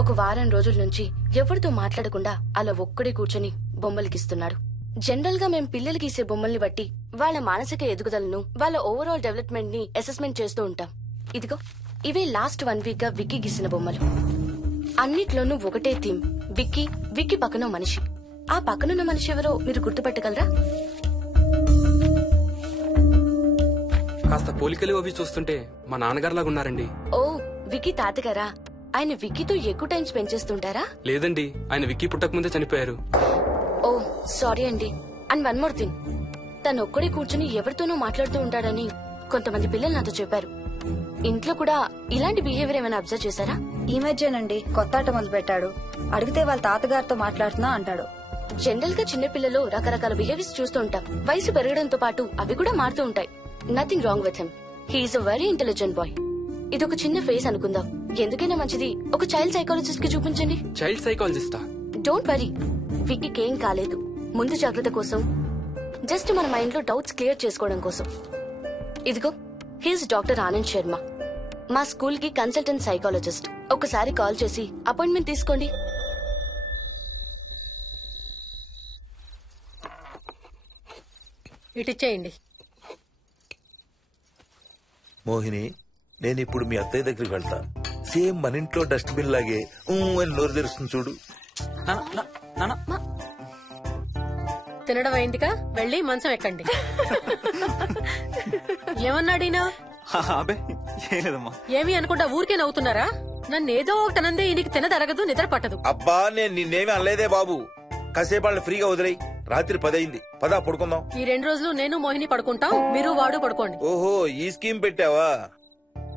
ఒక వారం రోజుల నుంచి ఎవరితో మాట్లాడకుండా అలా ఒక్కడే కూర్చొని బొమ్మలు గీస్తున్నాడు. జనరల్ గా మేం పిల్లలు గీసే బొమ్మల్ని బట్టి వాళ్ళ మానసిక ఎదుగుదలను, వాళ్ళ ఓవరాల్ డెవలప్మెంట్ ని అసెస్మెంట్ చేస్తూ ఉంటాం. ఇదిగో ఇవే లాస్ట్ 1 వీక్ గా విక్కీ గీసిన బొమ్మలు. అన్నిట్లోనూ ఒకటే థీమ్, విక్కీ, విక్కీ పక్కన మనిషి. ఆ పక్కనున్న మనిషి ఎవరో మీరు గుర్తుపట్టగలరా? కాస్త పోలికలు అవి చూస్తుంటే మా నాన్నగారులాగా ఉన్నారండి. ఓ, విక్కీ తాతగారా? ఆయన విక్కీతో ఎక్కువ టైం స్పెండ్ చేస్తుంటారా? లేదండి, ఆయన విక్కీ పుట్టక ముందే చనిపోయారు. ఓ సారీ అండి. అండ్ 1 మోర్ థింగ్, తను ఒక్కడే కూర్చుని ఎవరితోనూ మాట్లాడుతూ ఉంటాడని కొంతమంది పిల్లలు నాతో చెప్పారు. ఇంట్లో కూడా ఇలాంటి బిహేవియర్ ఏమైనా అబ్జర్వ్ చేశారా? ఈ మధ్యనండి కొత్త ఆట మొదలు పెట్టాడు. అడిగితే వాళ్ళ తాతగారితో మాట్లాడుతున్నా అంటాడు. జనరల్ గా చిన్న పిల్లలు రకరకాల బిహేవియర్స్ చూస్తూ ఉంటాం. వయసు పెరగడంతో పాటు అవి కూడా మారుతూ ఉంటాయి. Nothing wrong with him. He's a very intelligent boy. ఇదొక చిన్న ఫేస్ అనుకుందాం. ఎందుకైనా మంచిది ఒక చైల్డ్ సైకాలజిస్ట్ కి చూపించండి. చైల్డ్ సైకాలజిస్టా? డోంట్ వరీ, విక్కీకి ఏం కాలేదు. ముందు జాగ్రత్త కోసం, జస్ట్ మన మైండ్ లో డౌట్స్ క్లియర్ చేసుకోవడం కోసం. ఇదిగో హీస్ డాక్టర్ ఆనంద్ శర్మ, మా స్కూల్ కి కన్సల్టెంట్ సైకాలజిస్ట్. ఒకసారి కాల్ చేసి అపాయింట్మెంట్ తీసుకోండి. ఇటిచ్చేయండి. మోహిని, నేను ఇప్పుడు మీ అత్తయ్య దగ్గరికి వెళ్తా. సేమ్ మన ఇంట్లో డస్ట్ బిన్ లాగే అని నోరు తెరుస్తుంది చూడు. తినడం అయిందిగా, వెళ్ళి మంచం ఎక్కండి. ఏమన్నాడినా? ఏమి అనుకుంటా ఊరికే నవ్వుతున్నారా? నన్నేదో ఒకటనందే ఈయనకి తినదరగదు, నిద్ర పట్టదు. అబ్బా, నేను నిన్నేమి అనలేదే బాబు. కాసేపు వాళ్ళని ఫ్రీగా వదిలేయి. రాత్రి 10 అయింది, పదా పడుకుందాం. ఈ 2 రోజులు నేను మోహిని పడుకుంటాం, మీరు వాడు పడుకోండి. ఓహో, ఈ స్కీమ్ పెట్టావా?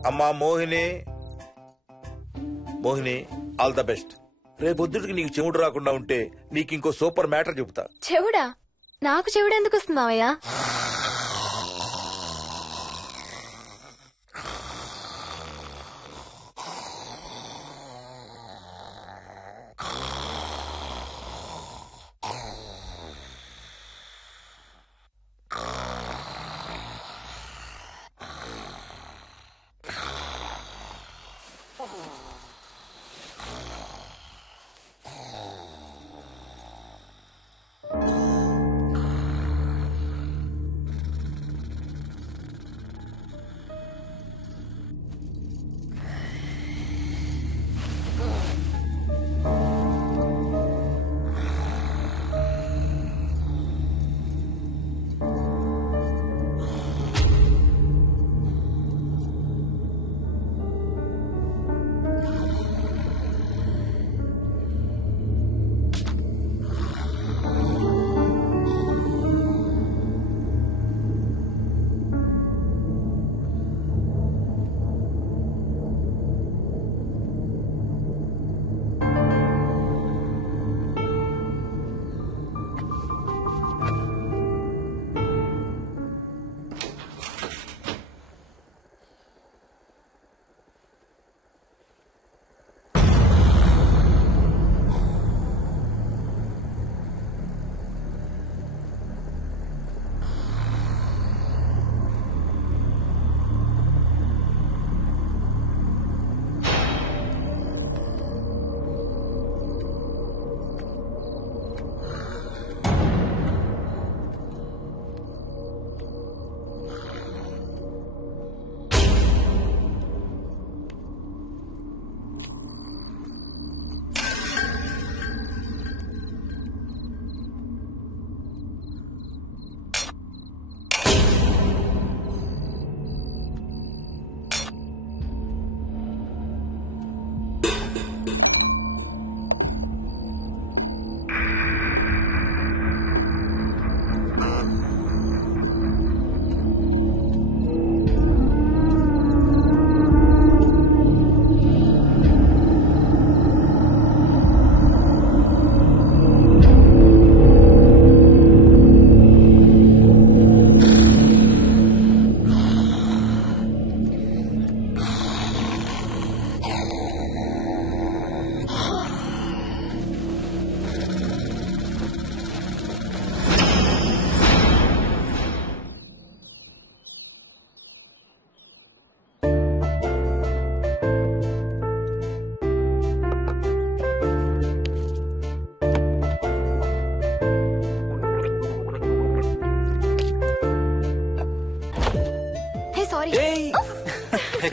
అమ్మా Mohini, Mohini, all the best. రేపొద్దుటికి నీకు చెవుడు రాకుండా ఉంటే నీకు ఇంకో సూపర్ మ్యాటర్ చెబుతా. చెవుడా? నాకు చెవుడు ఎందుకు వస్తుంది మావయ్య?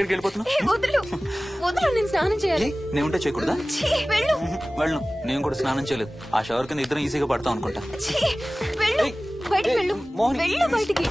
ఎక్కడికి వెళ్ళిపోతున్నావు? వదులు వదులు, నేను స్నానం చేయాలి. నేను ఉంటే చేయకూడదా? ఛీ, వెళ్ళు. వెళ్ళు. నేను కూడా స్నానం చేయలేదు. ఆ షవర్ కింద ఇద్దరం ఈజీగా పడతాం అనుకుంటా. ఛీ, వెళ్ళు. బయటికి వెళ్ళు. మోహిని. వెళ్ళు బయటికి.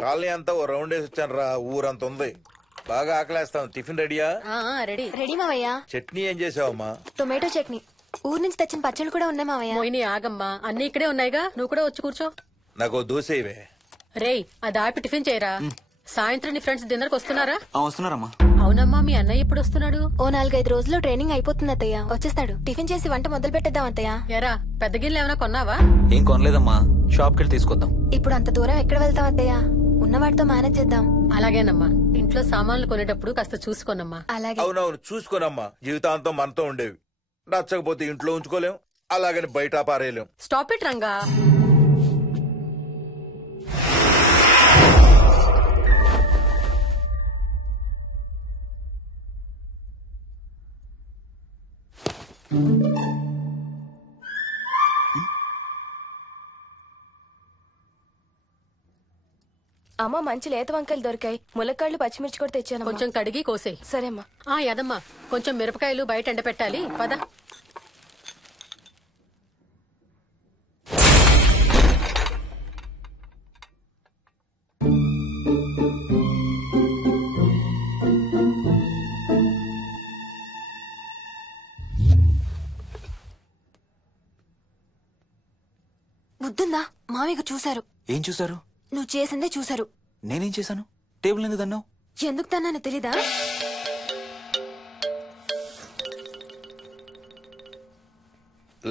కాలనీ అంతా ఓ రౌండ్ వేసి వచ్చాను రా. ఊరంత ఉంది. బాగా ఆకలేస్తాం. టిఫిన్ రెడీయా? రెడీ. రెడీ మావయ్య. చట్నీ ఏం చేసావమ్మా? టొమాటో చట్నీ. ఊరు నుంచి తెచ్చిన పచ్చళ్ళు కూడా ఉన్నాయి మావయ్య. మోహిని ఆగమ్మా, అన్ని ఇక్కడే ఉన్నాయిగా, నువ్వు కూడా వచ్చి కూర్చో. నాకు దోశ ఇవే. రేయ్, అది ఆపి టిఫిన్ చేయరా. సాయంత్రం నీ ఫ్రెండ్స్ డిన్నర్ కి వస్తున్నారా? వస్తున్నారమ్మా. అవునమ్మా, మీ అన్నయ్య ఎప్పుడు వస్తున్నాడు? ఓ 4-5 రోజుల్లో ట్రైనింగ్ అయిపోతుంది అత్తయ్య. వచ్చేస్తాడు. టిఫిన్ చేసి వంట మొదలు పెట్టేద్దాం అత్తయ్య. ఎరా, పెద్ద గిన్నెలు ఏమైనా కొన్నావా? ఏం కొనలేదమ్మా, షాప్ కెళ్ళి తీసుకొద్దాం. ఇప్పుడు అంత దూరం ఎక్కడ వెళ్తాం అత్తయ్య? ఉన్న వాటితో మేనేజ్ చేద్దాం. అలాగేనమ్మా, ఇంట్లో సామాన్లు కొనేటప్పుడు కాస్త చూసుకోనమ్మా. అలాగే. అవునవును, చూసుకోనమ్మా. జీవితాంతం మనతో ఉండేవి. నచ్చకపోతే ఇంట్లో ఉంచుకోలేం, అలాగని బయట పారేయలేం. Stop it Ranga. అమ్మ, మంచి లేత వంకాయలు దొరికాయి. ములక్కాళ్ళు, పచ్చిమిర్చి కూడా తెచ్చాను. కొంచెం కడిగి కోసేయ్. సరేమ్మా. యదమ్మా, కొంచెం మిరపకాయలు బయట ఎండబెట్టాలి. పద. బుద్ధుందా? మామయ్య చూశారు. ఏం చూసారు? నువ్వు చేసిందే చూశారు. నేనేం చేశాను? టేబుల్ ఎందుకు దన్నావు? ఎందుకు తన్నానో తెలీదా?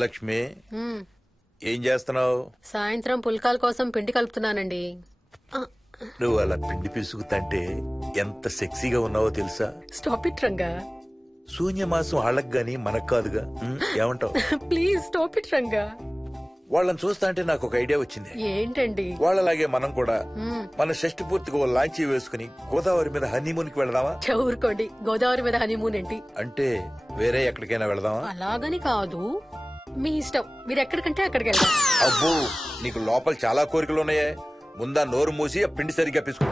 లక్ష్మి, ఏం చేస్తున్నావు? సాయంత్రం పుల్కాల కోసం పిండి కలుపుతున్నానండి. నువ్వు అలా పిండి పిసుకుతంటే ఎంత సెక్సీగా ఉన్నావో తెలుసా? Stop it Ranga. శూన్యమాసం వాళ్ళకి గాని మనకు కాదుగా. ఏమంటావు? Please stop it Ranga. వాళ్ళని చూస్తా అంటే నాకు ఒక ఐడియా వచ్చింది. ఏంటండి? వాళ్ళలాగే మనం కూడా మన షష్టి పూర్తిగా ఓ లాంచీ వేసుకుని గోదావరి మీద హనీమూన్ కి వెళదామా? ఊరుకోండి, గోదావరి మీద హనీమూన్ ఏంటి? అంటే వేరే ఎక్కడికైనా వెళదామా? అలాగని కాదు, మీ ఇష్టం. మీరు ఎక్కడికంటే అక్కడికి వెళ్దాం. అబ్బో, నీకు లోపల చాలా కోరికలు ఉన్నాయే. ముందా నోరు మూసి ఆ పిండి సరిగ్గా పిసుకు.